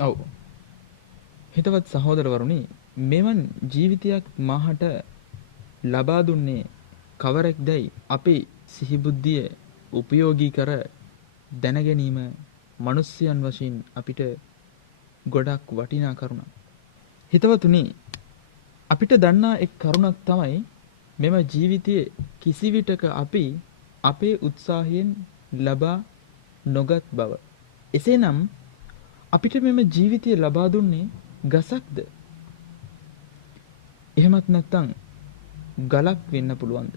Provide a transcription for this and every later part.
ඔව්. හිතවත් සහෝදරවරුනි, මෙවන් ජීවිතයක් මාහට ලබා දුන්නේ කවරෙක්දයි අපේ සිහිබුද්ධිය උපයෝගී කර දැනගැනීම මිනිස්යන් වශයෙන් අපිට ගොඩක් වටිනා කරුණක්. හිතවතුනි, අපිට දන්නා එක් කරුණක් තමයි මෙම ජීවිතයේ කිසිවිටක අපි අපේ උත්සාහයෙන් ලබා නොගත් බව. එසේනම් අපිට මෙම ජීවිතය ලබා දුන්නේ ගසක්ද? එහෙමත් නැත්නම් ගලක් වෙන්න පුළුවන්ද?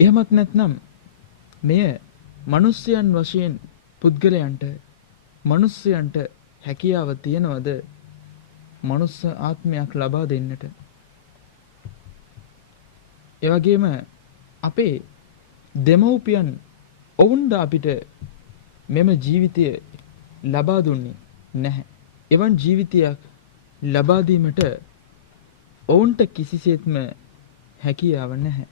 එහෙමත් නැත්නම් මෙය මිනිස්යන් වශයෙන් මිනිස්යන්ට හැකියාව තියනවද මනුස්ස ආත්මයක් ලබා දෙන්නට? ඒ වගේම අපේ දෙමව්පියන් ඔවුන්ද අපිට මෙම ජීවිතය ලබා දුන්නේ නැහැ. එවන් ජීවිතයක් ලබා දීමට ඔවුන්ට කිසිසේත්ම හැකියාව නැහැ.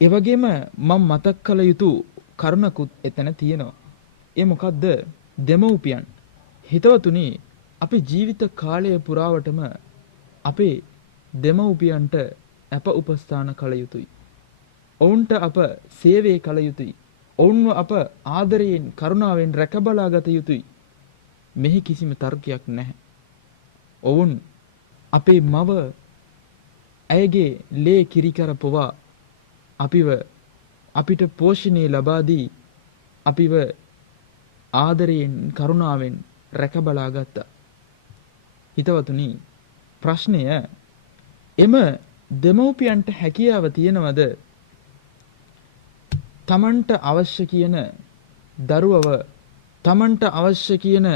ඒ වගේම මම මතක් කළ යුතු කරුණකුත් එතන තියෙනවා. ඒ මොකද්ද? දෙමව්පියන්. හිතවතුනි, අපි ජීවිත කාලය පුරාවටම අපේ දෙමව්පියන්ට අප උපස්ථාන කළ යුතුයි. ඔවුන්ට අප සේවය කළ යුතුයි. ඔවුන්ව අප ආදරයෙන් කරුණාවෙන් රැකබලා ගත යුතුයි. මෙහි කිසිම තර්කයක් නැහැ. ඔවුන් අපේ මව ඇයගේ ලේ කිරිකර පොවා අපිට පෝෂණය ලබා දී අපිව ආදරයෙන් කරුණාවෙන් රැකබලා ගත්තා. හිතවතුනි, ප්‍රශ්නය එම දෙමව්පියන්ට හැකියාව තියනවද තමන්ට අවශ්‍ය කියන දරුවව, තමන්ට අවශ්‍ය කියන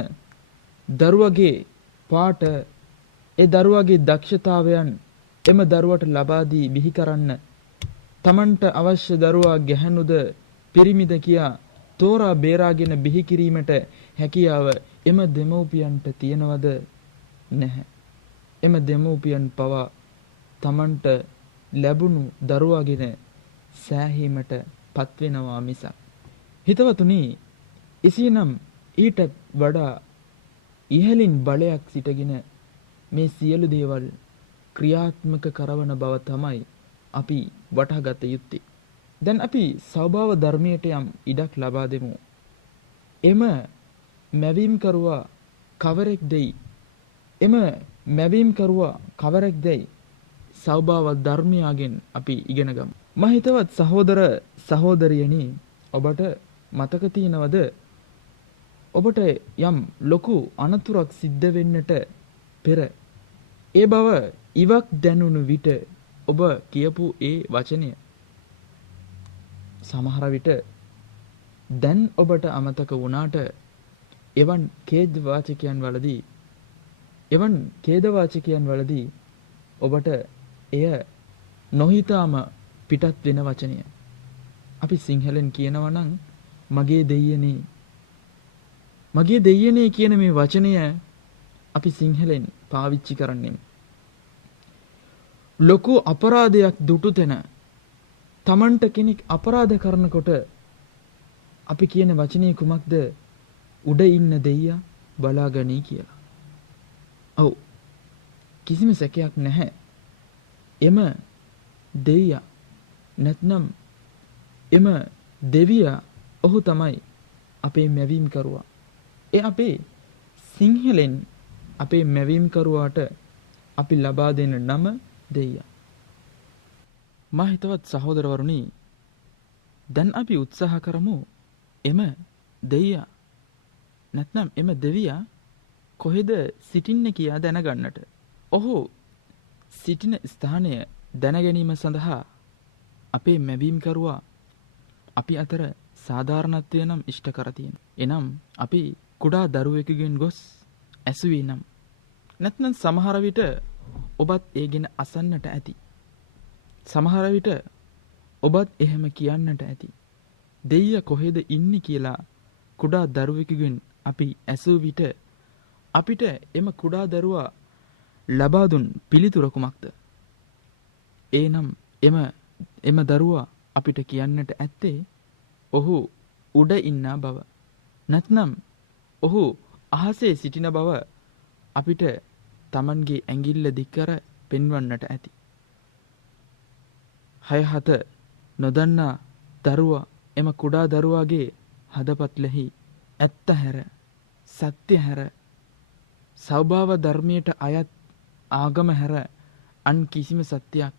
දරුවගේ පාට, ඒ දරුවගේ දක්ෂතාවයන් එම දරුවට ලබා දී බිහි කරන්න, තමන්ට අවශ්‍ය දරුවා ගැහැණුද පිරිමිද කියා තෝරා බේරාගෙන බිහි කිරීමට හැකියාව එම දෙමව්පියන්ට තියනවද? නැහැ. එම දෙමව්පියන් පවා තමන්ට ලැබුණු දරුවාගෙන සෑහීමට පත්වෙනවා මිසක්. හිතවතුනි, එසේනම් ඊට වඩා ඉහළින් බලයක් සිටගෙන මේ සියලු දේවල් ක්‍රියාත්මක කරවන බව තමයි අපි වටහාගත යුත්තේ. දැන් අපි ස්වභාව ධර්මයට යම් ඉඩක් ලබා දෙමු. එම මැවීම් කරුවා කවරෙක්දයි? එම මැවීම් කරුවා කවරෙක්දයි? ස්වභාව ධර්මයාගෙන් අපි ඉගෙන ගමු. මහිතවත් සහෝදර සහෝදරියනි, ඔබට මතක තියෙනවද ඔබට යම් ලොකු අනතුරක් සිද්ධ වෙන්නට පෙර ඒ බව ඉවක් දැනුණු විට ඔබ කියපු ඒ වචනය සමහර විට දැන් ඔබට අමතක වුණාට එවන් ඛේදවාචකයන් වලදී ඔබට එය නොහිතාම පිටත් වෙන වචනය. අපි සිංහලෙන් කියනවා නම් මගේ දෙයියනේ කියන මේ වචනය අපි සිංහලෙන් පාවිච්චි කරන්නේ ලොකු අපරාධයක් දුටු තැන තමන්ට කෙනෙක් අපරාධ කරනකොට අපි කියන වචනේ කුමක්ද? උඩ ඉන්න දෙයියා බලාගනී කියලා. ඔව්, කිසිම සැකයක් නැහැ. එම දෙයියා නැත්නම් එම දෙවියා ඔහු තමයි අපේ මැවීම් කරුවා. ඒ අපේ සිංහලෙන් අපේ මැවීම් කරුවාට අපි ලබා දෙන නම දෙයියා. මා හිතවත් සහෝදරවරුනි, දැන් අපි උත්සාහ කරමු එම දෙයියා නැත්නම් එම දෙවියා කොහෙද සිටින්නේ කියා දැනගන්නට. ඔහු සිටින ස්ථානය දැනගැනීම සඳහා අපේ මැවීම් කරුවා අපි අතර සාධාරණත්වය නම් ඉෂ්ට කර තියෙනවා. එනම් අපි කුඩා දරුවෙකුගෙන් ගොස් ඇසුවේ නම් නැත්නම් සමහර විට ඔබත් ඒ ගැන අසන්නට ඇති. සමහර විට ඔබත් එහෙම කියන්නට ඇති. දෙයියා කොහෙද ඉන්නේ කියලා කුඩා දරුවෙකුගෙන් අපි ඇසූ විට අපිට එම කුඩා දරුවා ලබා දුන් පිළිතුර කුමක්ද? එනම් එම දරුවා අපිට කියන්නට ඇත්තේ ඔහු උඩ ඉන්නා බව. නැත්නම් ඔහු අහසේ සිටින බව අපිට Tamanගේ ඇඟිල්ල දික් කර පෙන්වන්නට ඇති. 6-7 නොදන්නා දරුවා එම කුඩා දරුවාගේ හදපත්ලෙහි ඇත්ත හැර සත්‍ය හැර ස්වභාව ධර්මයට අයත් ආගම හැර අන් කිසිම සත්‍යයක්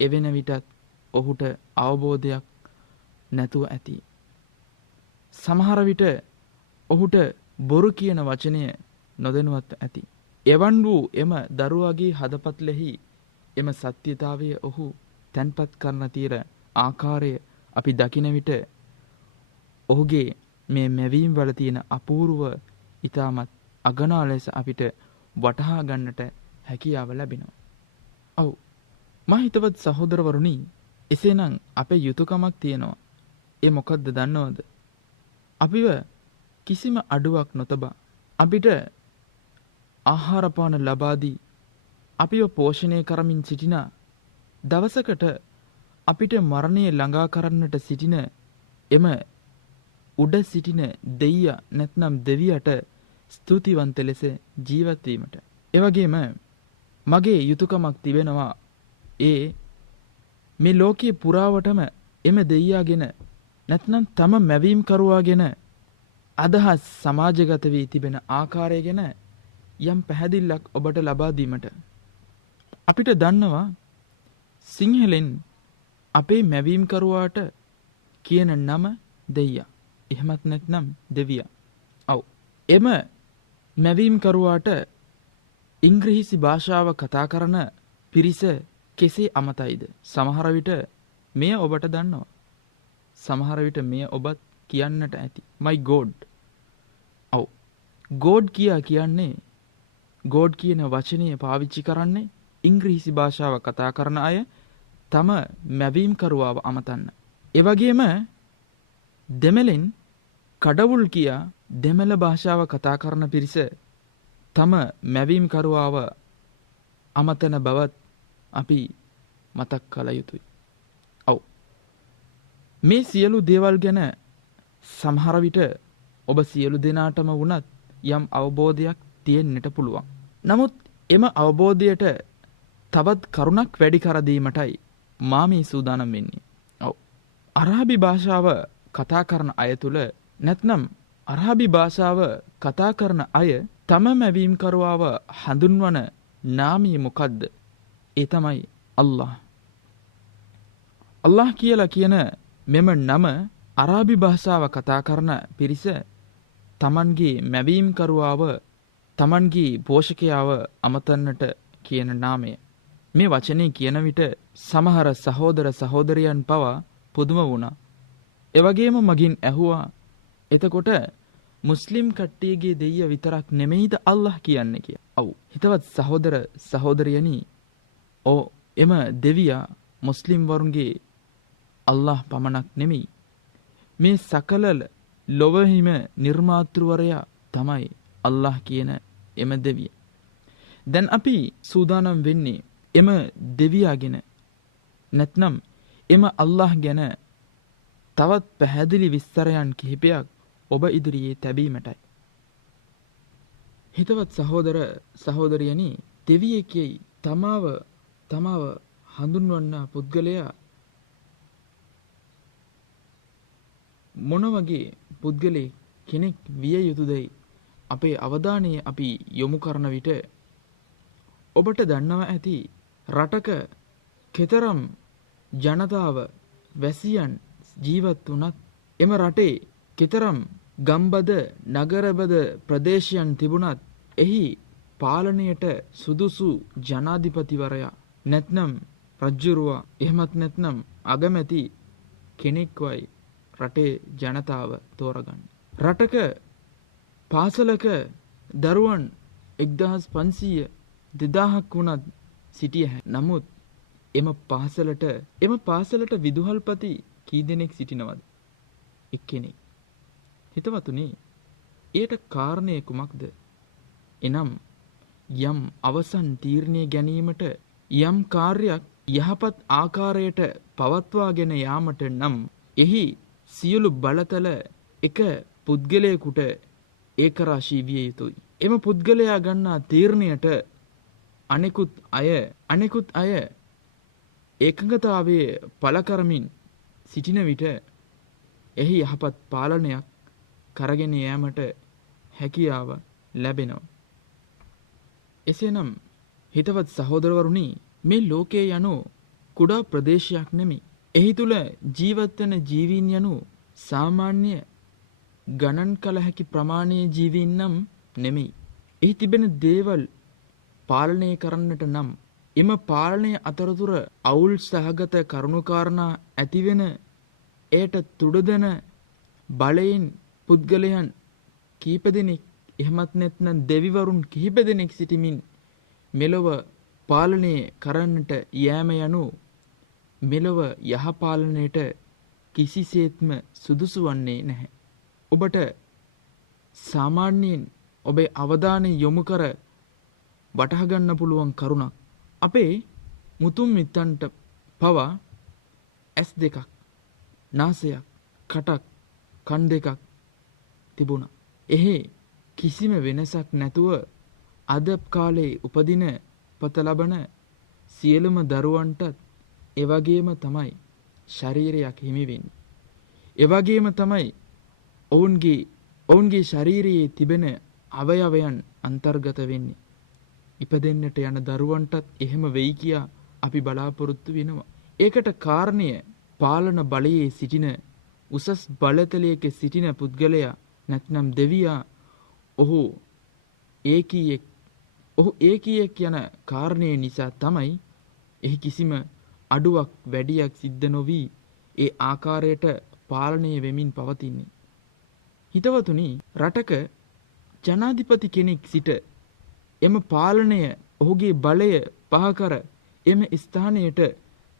එවෙන විටත් ඔහුට අවබෝධයක් නැතුව ඇති. සමහර විට ඔහුට බොරු කියන වචනය නොදැනුවත්ව ඇති. එවන් වූ එම දරුවාගේ හදපත්ලෙහි එම සත්‍යතාවය ඔහු තැන්පත් කරන තීර ආකාරය අපි දකින විට ඔහුගේ මේ මැවීම් වල තියෙන අපූර්ව ඊටමත් අගනා ලෙස අපිට වටහා ගන්නට හැකියාව ලැබෙනවා. ඔව්. මා හිතවත් සහෝදරවරුනි, එසේනම් අපේ යුතුයකමක් තියෙනවා. ඒ මොකක්ද දන්නවද? අපිව කිසිම අඩුවක් නොතබා අපිට ආහාර පාන ලබා දී අපිව පෝෂණය කරමින් සිටින දවසකට අපිට මරණය ළඟා කරන්නට සිටින එම උඩ සිටින දෙයියා නැත්නම් දෙවියට ස්තුතිවන්ත ලෙස ජීවත් වීමට. ඒ වගේම මගේ යුතුයකමක් තිබෙනවා මේ ලෝකයේ පුරාවටම එම දෙයියාගෙන නැත්නම් තම මැවීම් කරුවාගෙන අදහස් සමාජගත වී තිබෙන ආකාරය ගැන යම් පැහැදිල්ලක් ඔබට ලබා දීමට. අපිට දන්නවා සිංහලෙන් අපේ මැවීම් කරුවාට කියන නම දෙයියා. එහෙමත් නැත්නම් දෙවියා. ඔව්. එම මැවීම් කරුවාට ඉංග්‍රීසි භාෂාව කතා කරන පිරිස කෙසේ අමතයිද? සමහර විට මෙය ඔබට දන්නවා. සමහර විට මෙය ඔබත් කියන්නට ඇති. my god. ඔව්. god කියන්නේ god කියන වචනය පාවිච්චි කරන්නේ ඉංග්‍රීසි භාෂාව කතා කරන අය තම මැවීම් කරුවාව අමතන්න. ඒ වගේම දෙමළෙන් කඩවුල් කියා දෙමළ භාෂාව කතා කරන පිරිස තම මැවීම් කරුවාව අමතන බවත් අපි මතක් කළ යුතුයි. ඔව්. මේ සියලු දේවල් ගැන සමහර විට ඔබ සියලු දෙනාටම වුණත් යම් අවබෝධයක් තියෙන්නට පුළුවන්. නමුත් එම අවබෝධයට තවත් කරුණක් වැඩි කර දීමටයි මා මේ සූදානම් වෙන්නේ. ඔව්. අරාබි භාෂාව කතා කරන අය තුල නැත්නම් අරාබි භාෂාව කතා කරන අය තම මැවීම් කරුවාව හඳුන්වන නාමය මොකද්ද? ඒ තමයි අල්ලාහ්. අල්ලාහ් කියලා කියන මෙම නම අරාබි භාෂාව කතා කරන පිරිස තමන්ගේ මැවීම් කරුවාව තමන්ගේ පෝෂකයාව අමතන්නට කියන නාමය. මේ වචනේ කියන විට සමහර සහෝදර සහෝදරියන් පවා පුදුම වුණා. ඒ වගේම මගින් ඇහුවා, එතකොට මුස්ලිම් කට්ටියගේ දෙයියා විතරක් නෙමෙයිද අල්ලාහ් කියන්නේ කියලා. ඔව්. හිතවත් සහෝදර සහෝදරියනි, එම දෙවියා මුස්ලිම් වරුන්ගේ අල්ලාහ් පමණක් නෙමෙයි. මේ සකල ලොවෙහිම නිර්මාතෘවරයා තමයි අල්ලාහ් කියන එම දෙවියා. දැන් අපි සූදානම් වෙන්නේ එම දෙවියාගෙන නැත්නම් එම අල්ලාහ් ගැන තවත් පැහැදිලි විස්තරයන් කිහිපයක් ඔබ ඉදිරියේ තැබීමටයි. හිතවත් සහෝදර සහෝදරියනි, දෙවියෙක්යි තමාව හඳුන්වන්න පුද්ගලයා මොන වගේ පුද්ගලෙක් කෙනෙක් විය යුතුදයි අපේ අවධානය අපි යොමු කරන විට ඔබට දන්නවා ඇති රටක කෙතරම් ජනතාව වැසියන් ජීවත් වුණත් එම රටේ කෙතරම් ගම්බද නගරබද ප්‍රදේශයන් තිබුණත් එහි පාලනයට සුදුසු ජනාධිපතිවරයා නැත්නම් රජ්ජුරුවා එහෙමත් නැත්නම් අගමැති කෙනෙක්වයි රටේ ජනතාව තෝරගන්න. රටක පාසලක දරුවන් 1500 2000ක් වුණත් සිටිය හැකියි. නමුත් එම පාසලට විදුහල්පති කී දෙනෙක් සිටිනවද? එක්කෙනෙක්. හිතවතුනි, එයට කාරණය කුමක්ද? එනම් යම් අවසන් තීරණය ගැනීමට යම් කාර්යයක් යහපත් ආකාරයට පවත්වාගෙන යාමට නම් එහි සියලු බලතල එක පුද්ගලයෙකුට ඒකරාශී විය යුතුයි. එම පුද්ගලයා ගන්නා තීරණයට අනෙකුත් අය ඒකඟතාවයේ පළ කරමින් සිටින විට එහි යහපත් පාලනයක් කරගෙන යාමට හැකියාව ලැබෙනවා. එසේනම් හිතවත් සහෝදරවරුනි, මේ ලෝකයේ යනු කුඩා ප්‍රදේශයක් නෙමෙයි. එහි තුල ජීවත් වෙන ජීවීන් යනු සාමාන්‍ය ගණන් කළ හැකි ප්‍රමාණයේ ජීවීන් නම් නෙමෙයි. එහි තිබෙන දේවල් පාලනය කරන්නට නම් එම පාලනය අතරතුර අවුල් සහගත කරුණුකාරණා ඇතිවෙන එයට තුඩදෙන බලයෙන් පුද්ගලයන් කීප දෙනෙක් එහෙමත් නැත්නම් දෙවිවරුන් කිහිප දෙනෙක් සිටිමින් මෙලොව පාලනය කරන්නට යෑම යනු මෙලොව යහපාලනයට කිසිසේත්ම සුදුසු වන්නේ නැහැ. ඔබට සාමාන්‍යයෙන් ඔබේ අවධානය යොමු කර වටහා ගන්න පුළුවන් කරුණක්. අපේ මුතුන් මිත්තන්ට පවා ඇස් දෙකක්, නාසයක්, කටක්, කන් දෙකක් තිබුණා. එහි කිසිම වෙනසක් නැතුව අද කාලේ උපදින පත ලබන සියලුම දරුවන්ටත් එවැගේම තමයි ශරීරයක් හිමි වෙන්නේ. එවැගේම තමයි ඔවුන්ගේ ශරීරයේ තිබෙන අවයවයන් අන්තර්ගත වෙන්නේ. ඉපදෙන්නට යන දරුවන්ටත් එහෙම වෙයි කියා අපි බලාපොරොත්තු වෙනවා. ඒකට කාරණය පාලන බලයේ සිටින උසස් බලතලයක සිටින පුද්ගලයා නැත්නම් දෙවියා ඔහු ඒකීයෙක් යන කාරණය නිසා තමයි එහි කිසිම අඩුවක් වැඩියක් සිද්ධ නොවි ඒ ආකාරයට පාලනය වෙමින් පවතින්නේ. හිතවතුනි, රටක ජනාධිපති කෙනෙක් සිට එම පාලනය ඔහුගේ බලය පහකර එම ස්ථානයට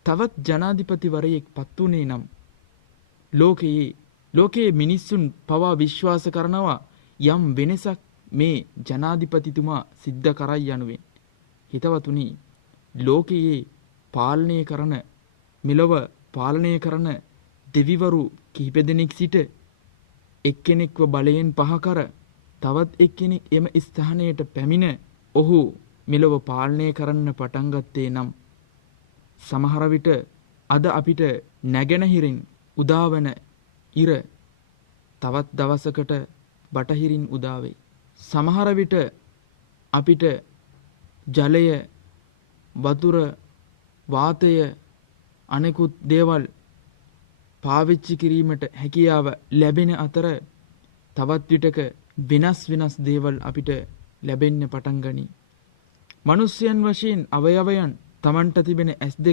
තවත් ජනාධිපතිවරයෙක් පත් වුණේ නම් ලෝකයේ මිනිස්සුන් පවා විශ්වාස කරනවා යම් වෙනසක් මේ ජනාධිපතිතුමා සිද්ධ කරයි යනුවෙන්. හිතවතුනි, ලෝකයේ පාලනය කරන මෙලොව පාලනය කරන දෙවිවරු කිහිප දෙනෙක් සිට එක්කෙනෙක්ව බලයෙන් පහකර තවත් එක්කෙනෙක් එම ස්ථානයට පැමිණ ඔහු මෙලොව පාලනය කරන්න පටන් ගත්තේ නම් සමහර විට අද අපිට නැගෙනහිරින් උදාවන ඉර තවත් දවසකට බටහිරින් උදා වෙයි. සමහර විට අපිට ජලය, වතුර, වාතය අනෙකුත් දේවල් පාවිච්චි කිරීමට හැකියාව ලැබෙන අතර තවත් විටක වෙනස් දේවල් අපිට ලැබෙන්න පටන් ගනී. මිනිස්යන් වශයෙන් අවයවයන් Tamanට තිබෙන S2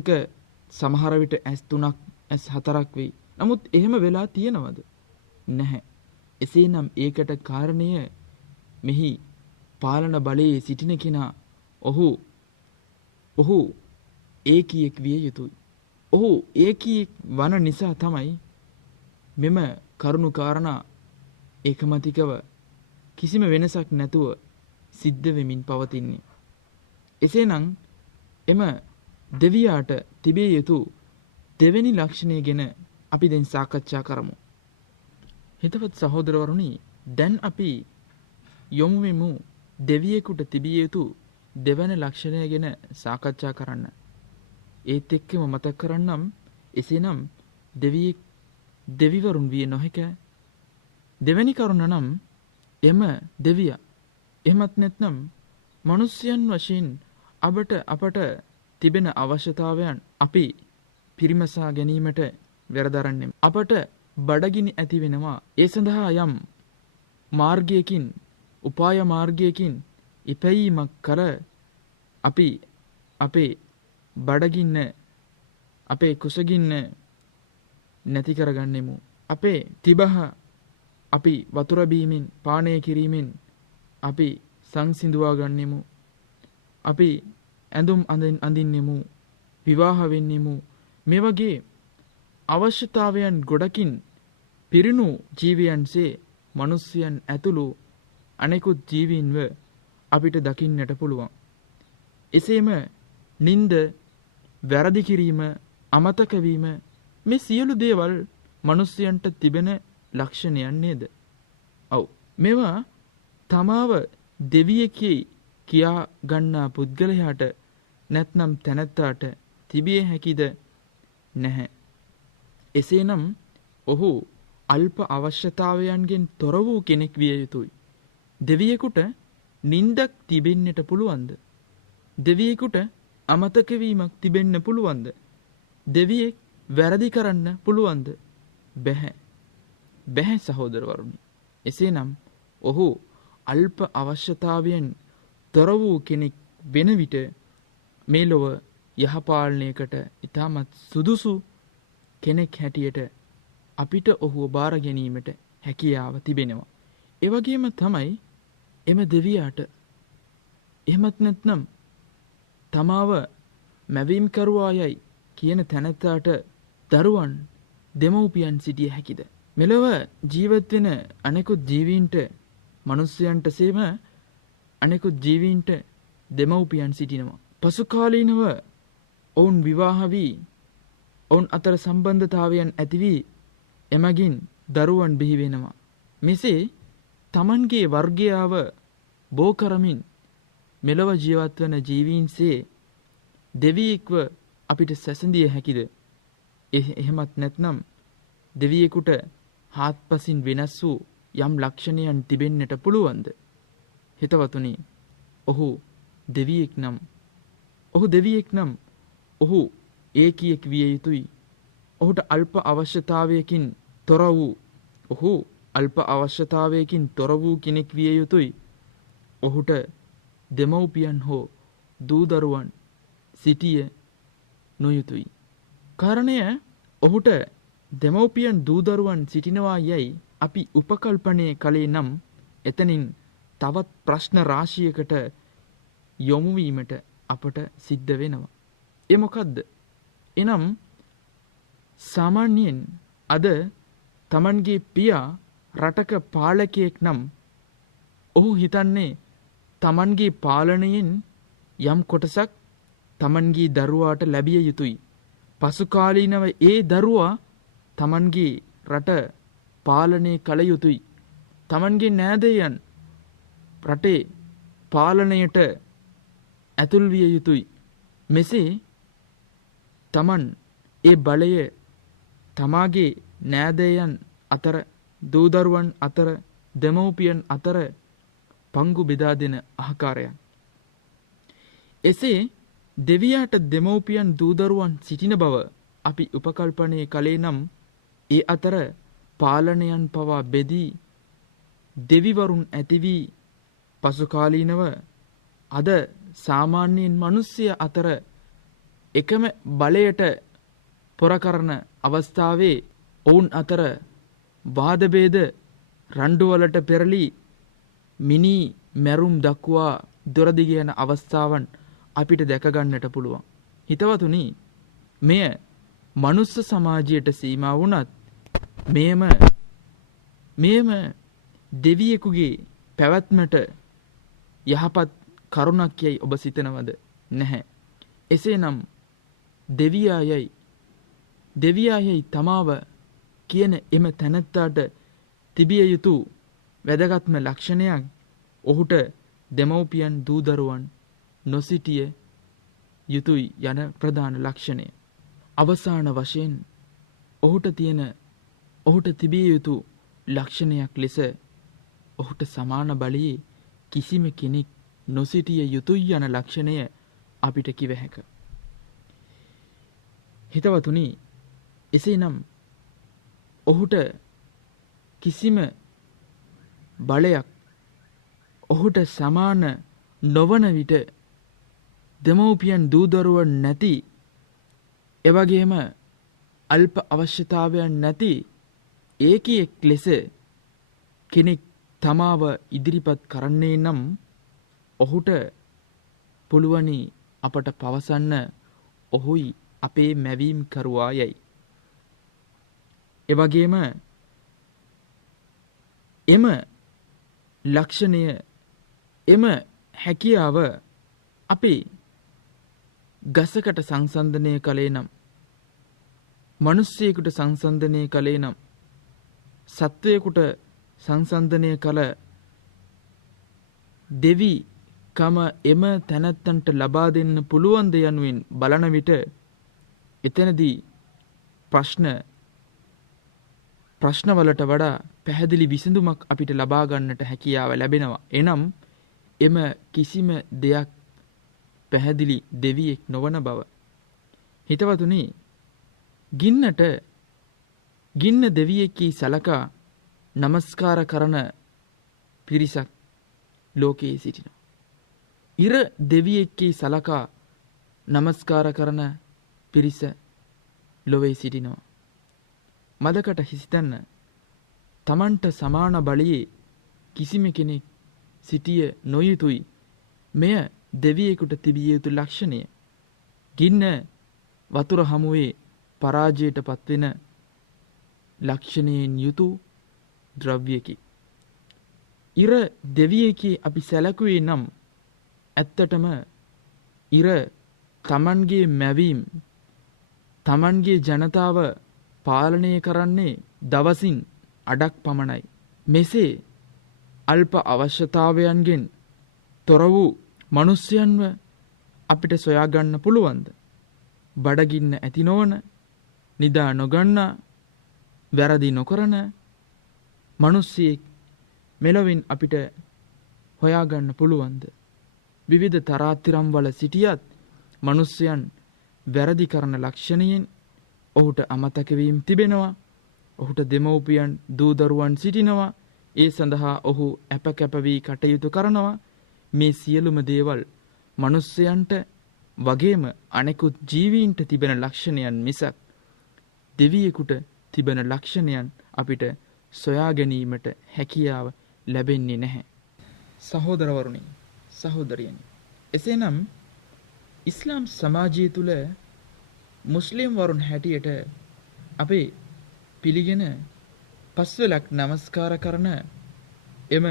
සමහර විට S3ක් S4ක් වෙයි. නමුත් එහෙම වෙලා තියෙනවද? නැහැ. එසේනම් ඒකට කාරණය මෙහි පාලන බලයේ සිටින කෙනා ඔහු ඒකීයෙක් විය යුතුයි. ඔහු ඒකීයෙක් වන නිසා තමයි මෙම කරුණු කාරණා ඒකමතිකව කිසිම වෙනසක් නැතුව සිද්ධ වෙමින් පවතින්නේ. එසේනම් එම දෙවියාට තිබිය යුතු දෙවෙනි ලක්ෂණය ගැන අපි දැන් සාකච්ඡා කරමු. හිතවත් සහෝදරවරුනි, දැන් අපි යොමු වෙමු දෙවියෙකුට තිබිය යුතු දෙවන ලක්ෂණය ගැන සාකච්ඡා කරන්න. ඒත් එක්කම මතක් කරන්නම්, එසේනම් දෙවිවරුන් විය නොහැක. දෙවැනි කරුණ නම් එම දෙවියා එහෙමත් නැත්නම් මිනිස්යන් වශයෙන් අපට තිබෙන අවශ්‍යතාවයන් අපි පිරිමසා ගැනීමට වෙරදරන්නේ. අපට බඩගිනි ඇති වෙනවා. ඒ සඳහා යම් මාර්ගයකින්, උපාය මාර්ගයකින් ඉපැයීමක් කර අපි අපේ බඩගින්න, අපේ කුසගින්න නැති කරගන්නෙමු. අපේ තිබහ අපි වතුර බීමෙන්, පානය කිරීමෙන් අපි සංසිඳුවා ගන්නෙමු. අපි ඇඳුම් අඳින්නෙමු, විවාහ වෙන්නෙමු. මේ වගේ අවශ්‍යතාවයන් ගොඩකින් පිරිණු ජීවයන්සේ මිනිස්යන් ඇතුළු අනෙකුත් ජීවීන්ව අපිට දකින්නට පුළුවන්. එසේම නිନ୍ଦ, වැරදි කිරීම, අමතක වීම, මේ සියලු දේවල් මිනිස්යන්ට තිබෙන ලක්ෂණයන් නේද? ඔව්. මේවා තමාව දෙවියෙකි කියා ගන්නා පුද්ගලයාට නැත්නම් තැනැත්තාට තිබිය හැකිද? නැහැ. එසේනම් ඔහු අල්ප අවශ්‍යතාවයන්ගෙන් තොර වූ කෙනෙක් විය යුතුයි. දෙවියෙකුට නින්දක් තිබෙන්නට පුළුවන්ද? දෙවියෙකුට අමතක වීමක් තිබෙන්න පුළුවන්ද? දෙවියෙක් වැරදි කරන්න පුළුවන්ද? බැහැ. බැහැ සහෝදරවරුනි. එසේනම් ඔහු අල්ප අවශ්‍යතාවයෙන් තොර වූ කෙනෙක් වෙන විට මේ ලොව යහපාලනයකට ඉතාමත් සුදුසු කෙනෙක් හැටියට අපිට ඔහුව බාර ගැනීමට හැකියාව තිබෙනවා. ඒ වගේම තමයි එම දෙවියාට එහෙමත් නැත්නම් තමාව මැවීම් කරුවායයි කියන තැනැත්තාට දරුවන් දෙමව්පියන් සිටිය හැකිද? මෙලොව ජීවත් වෙන අනෙකුත් ජීවීන්ට මිනිස්යන්ට සේම අනෙකුත් ජීවීන්ට දෙමව්පියන් සිටිනවා. පසු කාලීනව ඔවුන් විවාහ වී ඔවුන් අතර සම්බන්ධතාවයන් ඇති වී එමගින් දරුවන් බිහි වෙනවා. මෙසේ තමන්ගේ වර්ගයාව බෝ කරමින් මෙලොව ජීවත් වන ජීවීන්සේ දෙවියෙක්ව අපිට සැසඳිය හැකිද? එහෙමත් නැත්නම් දෙවියෙකුට හාත්පසින් වෙනස් වූ යම් ලක්ෂණයන් තිබෙන්නට පුළුවන්ද? හිතවතුනි, ඔහු දෙවියෙක් නම් ඔහු ඒකියෙක් විය යුතුයි. ඔහුට අල්ප අවශ්‍යතාවයකින් තොර වූ කෙනෙක් විය යුතුයි. ඔහුට දෙමව්පියන් හෝ දූ දරුවන් සිටිය නොයුතුයි. කාරණය, ඔහුට දෙමව්පියන් දූ දරුවන් සිටිනවා යයි අපි උපකල්පනය කළේ නම් එතනින් තවත් ප්‍රශ්න රාශියකට යොමු වීමට අපට සිද්ධ වෙනවා. ඒ මොකද්ද? එනම් සාමාන්‍යයෙන් අද තමන්ගේ පියා රටක පාලකයෙක් නම් ඔහු හිතන්නේ තමන්ගේ පාලනයෙන් යම් කොටසක් තමන්ගේ දරුවාට ලැබිය යුතුයි. පසු කාලීනව ඒ දරුවා තමන්ගේ රට පාලනය කළ යුතුයි. තමන්ගේ නෑදෑයන් රටේ පාලනයට ඇතුල් විය යුතුයි. මෙසේ තමන් ඒ බලය තමාගේ නෑදෑයන් අතර, දූදරුවන් අතර, දෙමව්පියන් අතර පංගු බෙදා දෙන ආකාරයක්. එසේ දෙවියාට දෙමව්පියන් දූදරුවන් සිටින බව අපි උපකල්පනය කළේ නම් ඒ අතර පාලනයන් පවා බෙදී දෙවිවරුන් ඇති වී පසු කාලීනව අද සාමාන්‍යයෙන් මිනිස්සය අතර එකම බලයට පොර කරන අවස්ථාවේ ඔවුන් අතර වාද භේද රණ්ඩුවලට පෙරළී මිනි මැරුම් දක්වා දොරදිග යන අවස්ථාවන් අපිට දැක ගන්නට පුළුවන්. හිතවතුනි, මෙය මනුස්ස සමාජයට සීමා වුණත් මෙයම දෙවියෙකුගේ පැවැත්මට යහපත් කරුණක් යයි ඔබ සිතනවද? නැහැ. එසේනම් දෙවියායයි තමාව කියන එම තැනැත්තාට තිබිය යුතු වැදගත්ම ලක්ෂණයක් ඔහුට දෙමව්පියන් දූදරුවන් නොසිටිය යුතුයි යන ප්‍රධාන ලක්ෂණය. අවසාන වශයෙන් ඔහුට තිබිය යුතු ලක්ෂණයක් ලෙස ඔහුට සමාන බලයේ කිසිම කෙනෙක් නොසිටිය යුතුයි යන ලක්ෂණය අපිට කිව හැක. හිතවතුනි, එසේනම් ඔහුට කිසිම බලයක් ඔහුට සමාන නොවන විට දෙමව්පියන් දූදරුවන් නැති, එවැගේම අල්ප අවශ්‍යතාවයන් නැති ඒකියෙක් ලෙස කෙනෙක් තමාව ඉදිරිපත් කරන්නේ නම් ඔහුට පුළුවනි අපට පවසන්න ඔහුයි අපේ මැවීම් කරුවා යයි. එවැගේම එම ලක්ෂණය, එම හැකියාව අපි ගසකට සංසන්දනය කළේ නම්, මිනිස්සෙකුට සංසන්දනය කළේ නම්, සත්වයෙකුට සංසන්දනය කළ දෙවි කම එම තැනැත්තන්ට ලබා දෙන්න පුළුවන්ද යනුවෙන් බලන විට එතනදී ප්‍රශ්නවලට වඩා පැහැදිලි විසඳුමක් අපිට ලබා ගන්නට හැකියාව ලැබෙනවා. එනම් එම කිසිම දෙයක් පැහැදිලි දෙවියෙක් නොවන බව. හිතවතුනි, ගින්න දෙවියෙක්කි සලකා නමස්කාර කරන පිරිසක් ලෝකයේ සිටිනවා. ඉර දෙවියෙක්කි සලකා නමස්කාර කරන පිරිස ලොවේ සිටිනවා. මදකට හිසිතන්න තමන්ට සමාන බලයේ කිසිම කෙනෙක් සිටිය නොයුතුයි. මෙය දෙවියෙකුට තිබිය යුතු ලක්ෂණය. ගින්න වතුර හමුවේ පරාජයට පත්වෙන ලක්ෂණයෙන් යුතු ද්‍රව්‍යකි. ඉර දෙවියෙකි අපි සැලකුවේ නම් ඇත්තටම ඉර තමන්ගේ මැවීම් තමන්ගේ ජනතාව පාලනය කරන්නේ දවසින් අඩක් පමණයි. මෙසේ අල්ප අවශ්‍යතාවයන්ගෙන් තොර වූ මනුස්්‍යයන්ව අපිට සොයාගන්න පුළුවන්ද. බඩගින්න ඇති නොවන, නිදා නොගන්නා, වැරදි නොකරන මනුස්්‍යයෙක් මෙලොවින් අපිට හොයාගන්න පුළුවන්ද. විවිධ තරාතිරම් වල සිටියත් මනුස්්‍යයන් වැරදි කරන ලක්ෂණයෙන් ඔහුට අමතකවීම් තිබෙනවා. ඔහුට දෙමව්පියන් දූදරුවන් සිටිනවා. ඒ සඳහා ඔහු ඇපකැපවී කටයුතු කරනවා. මේ සියලුම දේවල් මනුස්්‍යයන්ට වගේම අනෙකුත් ජීවීන්ට තිබෙන ලක්ෂණයන් මිසක් දෙවියෙකුට තිබෙන ලක්ෂණයන් අපිට සොයා ගැනීමට හැකියාව ලැබෙන්නේ නැහැ. සහෝදරවරුනි, සහෝදරියනි, එසේනම් ඉස්ලාම් සමාජය තුළ මුස්ලිම් වරුන් හැටියට අපේ පිළිගෙන පස්වලක් නමස්කාර කරන එම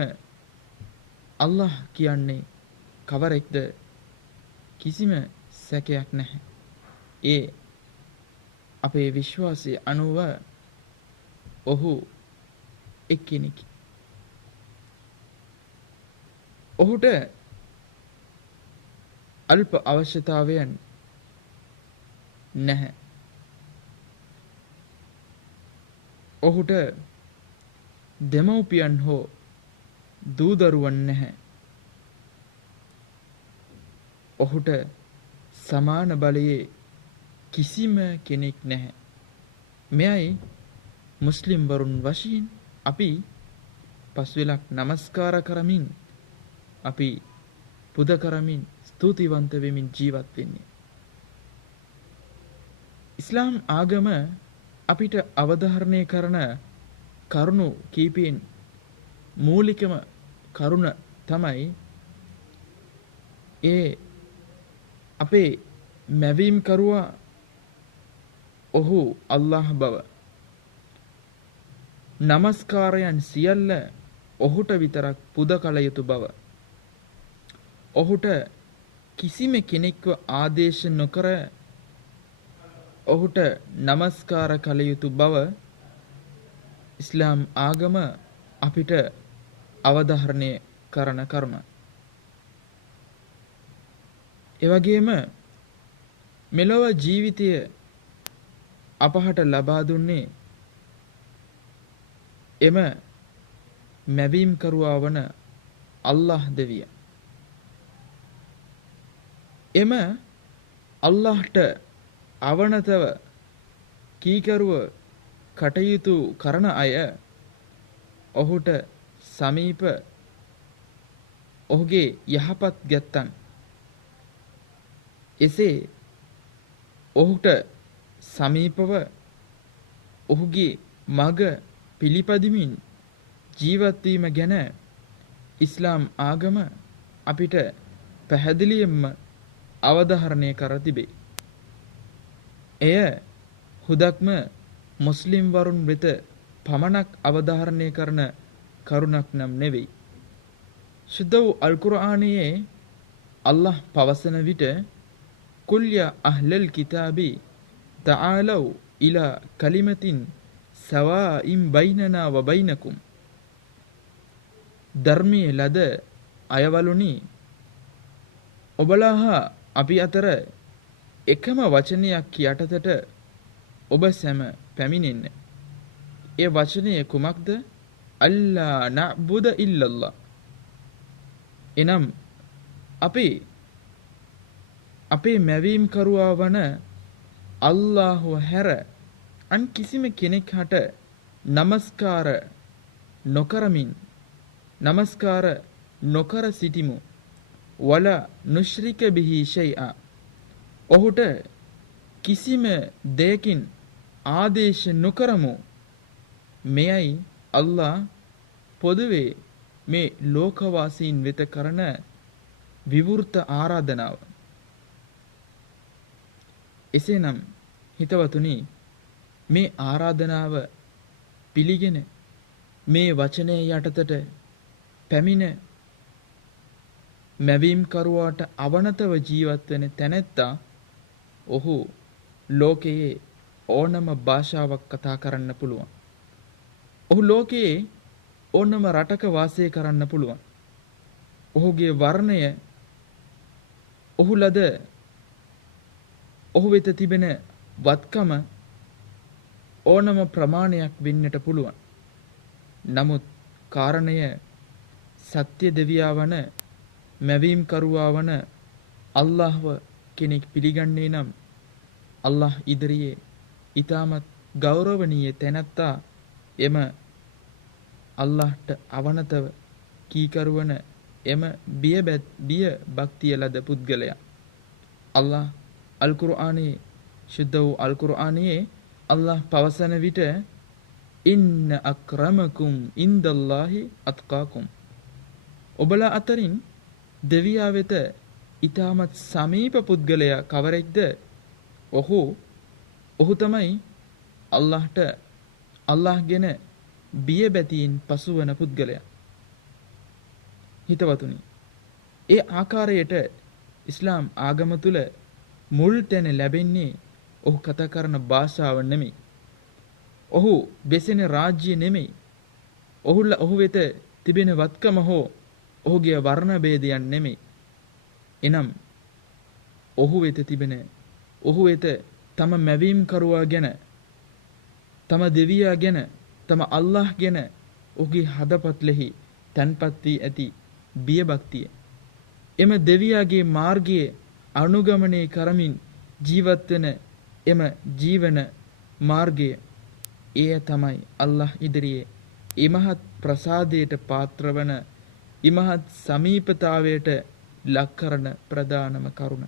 අල්ලාහ් කියන්නේ කවරෙක්ද කිසිම සැකයක් නැහැ. ඒ අපේ විශ්වාසය අනුව ඔහු එක්කෙනෙකි. ඔහුට අල්ප අවශ්‍යතාවයන් නැහැ. ඔහුට දෙමව්පියන් හෝ දූදරුවන් නැහැ. ඔහුට සමාන බලයේ කිසිම කෙනෙක් නැහැ. මෙයයි මුස්ලිම් වරුන් වශයෙන් අපි පස්වෙලක් නමස්කාර කරමින්, අපි පුද කරමින්, ස්තුතිවන්ත වෙමින් ජීවත් වෙන්නේ. ඉස්ලාම් ආගම අපිට අවධාරණය කරන කරුණු කීපයෙන් මූලිකම කරුණ තමයි ඒ අපේ මැවීම් කරුවා ඔහු අල්ලාහ් බව. නමස්කාරයන් සියල්ල ඔහුට විතරක් පුද කළ යුතු බව. ඔහුට කිසිම කෙනෙක්ව ආදේශ නොකර ඔහුට නමස්කාර කළ යුතු බව ඉස්ලාම් ආගම අපිට අවධාරණය කරන කරුණ. එවැගේම මෙලොව ජීවිතය අපහට ලබා දුන්නේ එම මැවීම් කරුවා වන අල්ලාහ් දෙවිය. එම අල්ලාහ්ට අවනතව කීකරුව කටයුතු කරන අය ඔහුට සමීප ඔහුගේ යහපත් ගැත්තන් එසේ ඔහුට සමීපව ඔහුගේ මග පිළිපදිමින් ජීවත්වීම ගැන ඉස්ලාම් ආගම අපිට පැහැදිලියෙන්ම අවධාරණය කර තිබේ. එය හුදක්ම මුස්ලිම් වරුන් වෙත පමණක් අවධාරණය කරන කරුණක් නම් නෙවෙයි. ශුද්ධ වූ අල් කුර්ආනයේ අල්ලාහ් පවසන විට කුල් යා අහ්ලල් කිතාබි තආලව් ඉලා කලිමතින් සවායින් බයිනනා ව බයිනකුම්. ධර්මයේ ලද අයවලුනි ඔබලා හා අපි අතර එකම වචනයක් යටතට ඔබ සැම පැමිණෙන්න. ඒ වචනය කුමක්ද? අල්ලා නඅ්බුද ඉල්ලල්ලා. එනම් අපේ මැවීම් කරුවා වන අල්ලාහ් හැර අන් කිසිම කෙනෙක් හට නමස්කාර නොකර සිටිමු. වලා නුශ්රික බිහි ෂයිආ. ඔහුට කිසිම දෙයකින් ආදේශ නොකරමු. මෙයයි අල්ලාහ් පොදුවේ මේ ලෝකවාසීන් වෙත කරන විවෘත ආරාධනාව. එසේනම් හිතවතුනි, මේ ආරාධනාව පිළිගෙන මේ වචනය යටතට පැමිණ මැවීම් කරුවාට අවනතව ජීවත් වෙන තැනැත්තා ඔහු ලෝකයේ ඕනම භාෂාවක් කතා කරන්න පුළුවන්. ඔහු ලෝකයේ ඕනම රටක වාසය කරන්න පුළුවන්. ඔහුගේ වර්ණය ඔහු වෙත තිබෙන වත්කම ඕනම ප්‍රමාණයක් වෙන්නට පුළුවන්. නමුත් කාරණය සත්‍ය දෙවියා වන මැවීම් කරුවා වන අල්ලාහ්ව කෙනෙක් පිළිගන්නේ නම් අල්ලාහ් ඉදිරියේ ඊටමත් ගෞරවනීය තැනැත්තා එම අල්ලාහ්ට අවනතව කීකරුවන එම බිය භක්තිය ලද පුද්ගලයා. අල්ලාහ් අල් කුර්ආනයේ ශුද්ධ වූ අල් කුර්ආනයේ අල්ලාහ් පවසන විට ඉන්න අක්‍රමකුම් ඉන්දල්ලාහි අත්කාකුම්. ඔබලා අතරින් දෙවියා වෙත ඊටමත් සමීප පුද්ගලයා කවරෙක්ද? ඔහු තමයි අල්ලාහ් ගැන බිය බැතියෙන් පසුවන පුද්ගලයා. හිතවතුනි, ඒ ආකාරයට ඉස්ලාම් ආගම තුල මුල් තැන ලැබෙන්නේ ඔහු කතා කරන භාෂාව නෙමෙයි. ඔහු බෙසෙන රාජ්‍ය නෙමෙයි. ඔහු වෙත තිබෙන වත්කම හෝ ඔහුගේ වර්ණ ભેදයන් නෙමෙයි. එනම් ඔහු වෙත තම මැවීම් කරුවා ගැන, තම දෙවියා ගැන, තම අල්ලාහ් ගැන ඔහුගේ හදපත්ලෙහි තන්පත් වී ඇති බිය භක්තිය. එම දෙවියාගේ මාර්ගයේ අනුගමනය කරමින් ජීවත් වෙන එම ජීවන මාර්ගය, එය තමයි අල්ලාහ් ඉදිරියේ ඉමහත් ප්‍රසාදයට පාත්‍රවන ඉමහත් සමීපතාවයට ලක් කරන ප්‍රධානම කරුණ.